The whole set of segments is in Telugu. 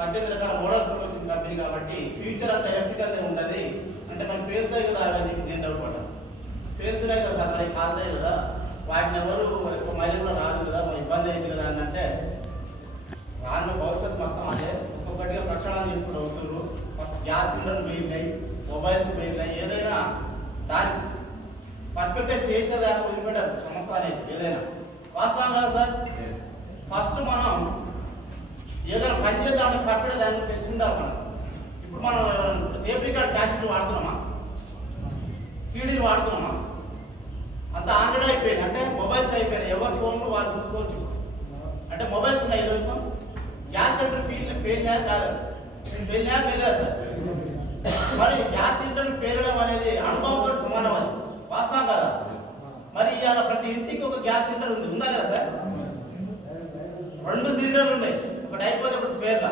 18 రకాల మోడల్స్ వచ్చిన కంపెనీ కాబట్టి ఫ్యూచర్ అంతా ఎలక్ట్రికల్ ఉండదు అంటే మరి పేరుతాయి కదా అని నేను డౌట్ పడ్డాను. పేరుతున్నాయి కదా సార్, మరి కాలుతాయి కదా, వాటిని ఎవరు ఎక్కువ మైలేజ్ కూడా రాదు కదా, మరి ఇబ్బంది అయింది కదా అని అంటే రాను భవిష్యత్తు మొత్తం అంటే ఒక్కొక్కటిగా ప్రక్షాళన చేసుకుంటూ వస్తున్నారు. గ్యాస్ సిలిండర్లు పోయినాయి, మొబైల్స్ పోయినాయి, ఏదైనా దాన్ని పర్ఫెక్ట్గా చేసేదాకా వదిలిపెట్టారు సంస్థ అనేది ఏదైనా. వాస్తవం కదా సార్? ఫస్ట్ మనం ఏదైనా పని చేద్దామంటే పర్ఫెక్ట్ దాని గురించి తెలిసిందా మనం. ఇప్పుడు మనం టేప్ రికార్డ్ క్యాసెట్లు వాడుతున్నామా, సీడీలు వాడుతున్నామా, అంత ఆండ్రాయిడ్ అయిపోయింది. అంటే మొబైల్స్ అయిపోయినాయి, ఎవరి ఫోన్లు వాళ్ళు చూసుకోవచ్చు. అంటే మొబైల్స్ ఉన్నాయి ఏదో గ్యాస్ సిలిండర్ పేలినా కాదు, పేలినా పేలేదా సార్? మరి గ్యాస్ సిలిండర్ పేలడం అనేది అనుభవంతో సమానం, అది వాస్తవం కదా? మరి ఇవాళ ప్రతి ఇంటికి ఒక గ్యాస్ సిలిండర్ ఉంది, ఉందా లేదా సార్? 2 సిలిండర్లు ఉన్నాయి, ఒకటి అయిపోతే ఒకటి స్పేర్లా.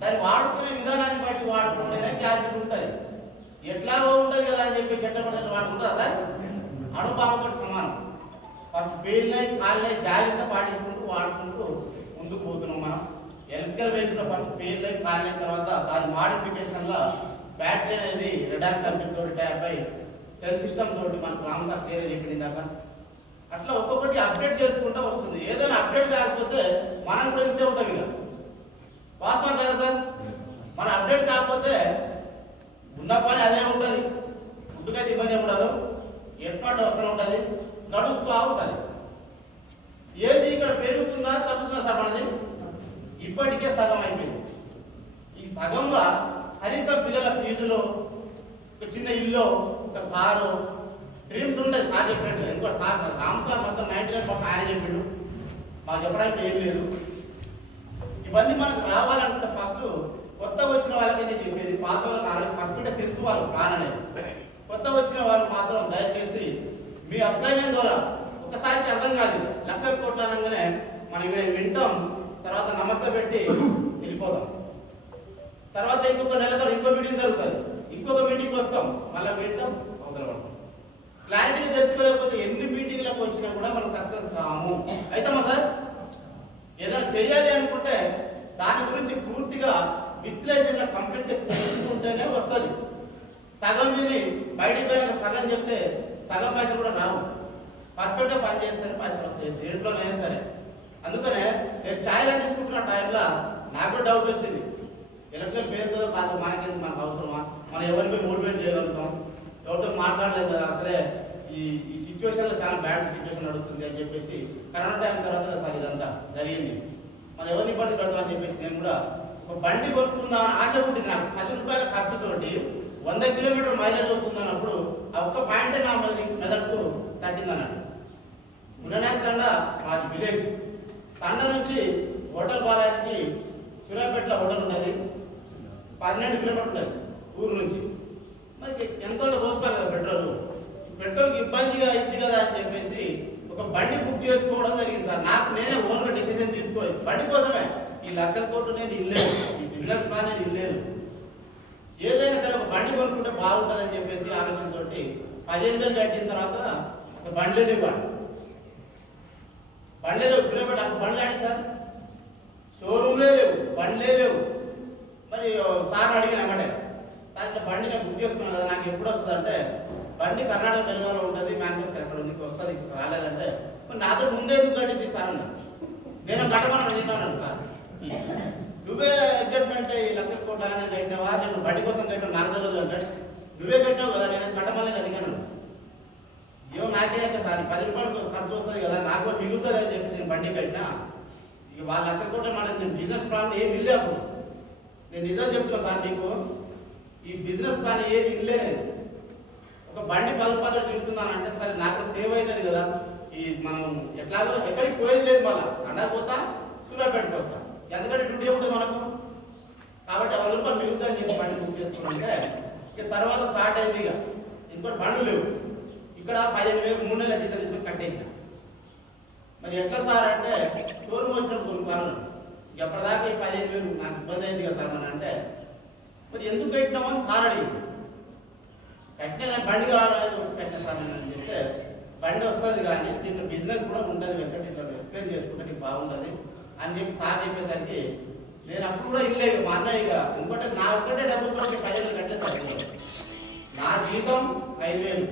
దాన్ని వాడుకునే విధానాన్ని బట్టి వాడుకుంటేనే గ్యాస్ ఉంటుంది. ఎట్లాగో ఉంటుంది కదా అని చెప్పేసి ఎట్టబడితే వాడుకుంటుందా సార్? అనుభవంతో సమానం. ఫస్ట్ పేలినాయి కాలినాయి జాగ్రత్త పాటించుకుంటూ వాడుకుంటూ ముందుకు పోతున్నాం మనం. ఎలక్ట్రికల్ వెహికల్ ఫస్ట్ పేలినాయి కాలిన తర్వాత దాని మాడిఫికేషన్లో బ్యాటరీ అనేది రెడాక్ కంపెనీ తోటి ట్యాప్ అయి సెల్ సిస్టమ్ తోటి మనకు రామ్ సార్ క్లియర్ చెప్పింది దాకా. అట్లా ఒక్కొక్కటి అప్డేట్ చేసుకుంటూ వస్తుంది. ఏదైనా అప్డేట్ కాకపోతే మనం కూడా ఇంతే ఉంటాం ఇక. వాస్తవం కదా సార్? మన అప్డేట్ కాకపోతే ఉన్న పని అదే ఉంటుంది, ఫుడ్కైతే ఇబ్బంది ఏమి ఉండదు, ఎటువంటి అవసరం ఉంటుంది, నడుస్తూ ఉంటుంది. ఏది ఇక్కడ పెరుగుతుందా తగ్గుతుందా సార్ మనది? ఇప్పటికే సగం అయిపోయింది. ఈ సగంలో కనీసం పిల్లల ఫీజులో, ఒక చిన్న ఇల్లు, ఒక కారు, డ్రీమ్స్ ఉంటాయి సార్ చెప్పినట్టు. ఇంకో సార్ రామ్ సార్ మొత్తం 99% ఆయన చెప్పిండు, మాకు చెప్పడానికి ఏం లేదు. ఇవన్నీ మనకు రావాలంటే ఫస్ట్ కొత్త వచ్చిన వాళ్ళకి నేను చెప్పేది, పాత వాళ్ళకి పర్ఫెక్ట్గా తెలుసు వాళ్ళు కాననేది. కొత్త వచ్చిన వాళ్ళు మాత్రం దయచేసి మీ అప్లై ద్వారా ఒకసారికి అర్థం కాదు, లక్షల కోట్లు అనగానే మనం వింటాం, తర్వాత నమస్తే పెట్టి వెళ్ళిపోతాం. తర్వాత ఇంకొక నెల తర్వాత ఇంకో మీటింగ్ జరుగుతుంది, ఇంకొక మీటింగ్ వస్తాం, మళ్ళీ వింటాం, అవతల పడతాం. క్లారిటీగా తెలుసుకోలేకపోతే ఎన్ని మీటింగ్లకు వచ్చినా కూడా మనం సక్సెస్ కాము. అయితమా సార్? ఏదైనా చేయాలి అనుకుంటే దాని గురించి పూర్తిగా విశ్లేషణ కంప్లీట్గా తెలుసుకుంటేనే వస్తుంది. సగం విని బయటికి పోయినాక సగం చెప్తే సగం పైసలు కూడా రావు. పర్ఫెక్ట్గా పని చేస్తేనే పైసలు వస్తాయి దేంట్లోనైనా సరే. అందుకనే నేను ఛాయలు తీసుకుంటున్న టైంలో నాకు కూడా డౌట్ వచ్చింది, ఎలక్ట్రికల్ పేరుతో కాదు మనకేందుకు, మనకు అవసరమా, మనం ఎవరిపై మోటివేట్ చేయగలుగుతాం, ఎవరితో మాట్లాడలేదు కదా అసలే, ఈ సిచ్యువేషన్లో చాలా బ్యాడ్ సిచ్యువేషన్ నడుస్తుంది అని చెప్పేసి కరోనా టైం తర్వాత సార్ ఇదంతా జరిగింది. మనం ఎవరిని ఇబ్బంది పెడతాం అని చెప్పేసి నేను కూడా ఒక బండి కొనుక్కుందామని ఆశ ఉంటుంది. నాకు 10 రూపాయల ఖర్చుతోటి 100 కిలోమీటర్ మైలేజ్ వస్తుందన్నప్పుడు ఆ ఒక్క పాయింటే నా మెదడుకు తట్టిందన్నట్టు. ముననాయక్ తండ మాది విలేజ్. తండ నుంచి హోటల్ బాలాజీకి సూర్యాపేటలో హోటల్ ఉన్నది, 12 కిలోమీటర్లు ఉంటుంది ఊరు నుంచి. మరి ఎంతో పోసుకోవాలి కదా పెట్రోల్, పెట్రోల్కి ఇబ్బందిగా అయింది కదా అని చెప్పేసి ఒక బండి బుక్ చేసుకోవడం జరిగింది సార్. నాకు నేనే ఓన్గా డిసిజన్ తీసుకోవాలి, బండి కోసమే. ఈ 1,00,000 కోట్లు నేను ఇల్లేదు, ఈ బిజినెస్ ప్లాన్ నేను ఇల్లేదు, ఏదైనా సరే ఒక బండి కొనుక్కుంటే బాగుంటుంది అని చెప్పేసి ఆలోచనతో 15,000 కట్టిన తర్వాత అసలు బండ్లేదు, ఇవ్వాలి బండ్లే లేవు. సూర్యాపేట అప్పుడు బండ్లు ఆడి సార్, షోరూమ్లే లేవు, బండ్లే లేవు. మరి సార్ అడిగిన అన్నమాట, సార్ ఇట్లా బండి నేను బుక్ చేసుకున్నాను కదా, నాకు ఎప్పుడు వస్తుంది అంటే బండి కర్ణాటక బెల్గాంలో ఉంటుంది, మ్యానుఫ్యాక్చర్ ఎక్కడ ఉంది, వస్తుంది, రాలేదంటే మరి నాతో ముందే ఎందుకు కట్టింది సార్ అన్న. నేను కట్టమని తిన్నాను సార్, నువ్వే అడ్జస్ట్మెంట్ ఈ 1,00,000 కోట్లు అనేది కట్టినావా, నేను బండి కోసం కట్టినా నాకు తెలియదు అంటే, నువ్వే కట్టినావు కదా, నేను కట్టమని కట్టినాను. ఏమో నాకే అంటే సార్ 10 రూపాయలు ఖర్చు వస్తుంది కదా, నాకు మిగులుతుంది అని చెప్పేసి నేను బండి కట్టినా. ఇక వాళ్ళ 1,00,000 కోట్లు మాట నేను బిజినెస్ ప్లాన్ ఏమి ఇల్లే. అప్పుడు నేను నిజం చెప్తున్నా సార్ మీకు, ఈ బిజినెస్ ప్లాన్ ఏది ఇల్లే. నేను ఒక బండి 10 రూపాయలు తిరుగుతున్నాను అంటే సరే నాకు సేవ్ అవుతుంది కదా, ఈ మనం ఎట్లాగో ఎక్కడికి పోయేది లేదు, మళ్ళీ అండగా పోతా సూర్యాపేటకి వస్తాం, ఎందుకంటే డ్యూటీ ఉంటుంది మనకు. కాబట్టి 100 రూపాయలు మిగులుతాయని చెప్పి బండి బుక్ చేసుకుంటే ఇక తర్వాత స్టార్ట్ అయింది. ఇక ఇంకోటి బండ్లు లేవు, ఇక్కడ 15,000 3 నెలల జీతం తీసుకొని కట్టేసిన. మరి ఎట్లా సార్ అంటే షోరూమ్ వచ్చినప్పుడు కొనుక్కోవాలి, ఎప్పటిదాకా ఈ 15,000 నాకు ఇబ్బంది అయింది కదా సార్ మన అంటే. మరి ఎందుకు కట్టినామని సార్ అడిగింది. కట్టినా కానీ బండి కావాలనేది కట్టిన సార్ నేను చెప్తే, బండి వస్తుంది కానీ దీంట్లో బిజినెస్ కూడా ఉంటుంది, వెంకట ఇట్లా ఎక్స్ప్లెయిన్ చేసుకుంటే నీకు బాగుంటుంది అని చెప్పి సార్ చెప్పేసరికి నేను అప్పుడు కూడా ఇల్లే ఇక మా అన్నయ్య ఇక ఎందుకంటే నా ఒక్కటే డబ్బులతో 10,000 కట్టలేదు. నా జీతం 5,000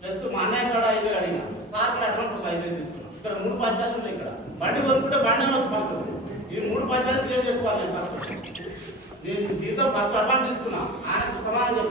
ప్లస్ మా అన్నయ్య కూడా 5,000 అడిగిన సార్ ఇక్కడ అడ్వాన్స్ 5,000 తీసుకున్నాం. ఇక్కడ 3 పంచాయతీలు ఇక్కడ బండి కొనుక్కుంటే బండి వచ్చి పక్కన ఈ 3 పంచాయతీలు క్లియర్ చేసుకోవాలి. నేను ఫస్ట్ నేను జీతం ఫస్ట్ అడ్వాన్స్ తీసుకున్నా ఆయనకు సమానం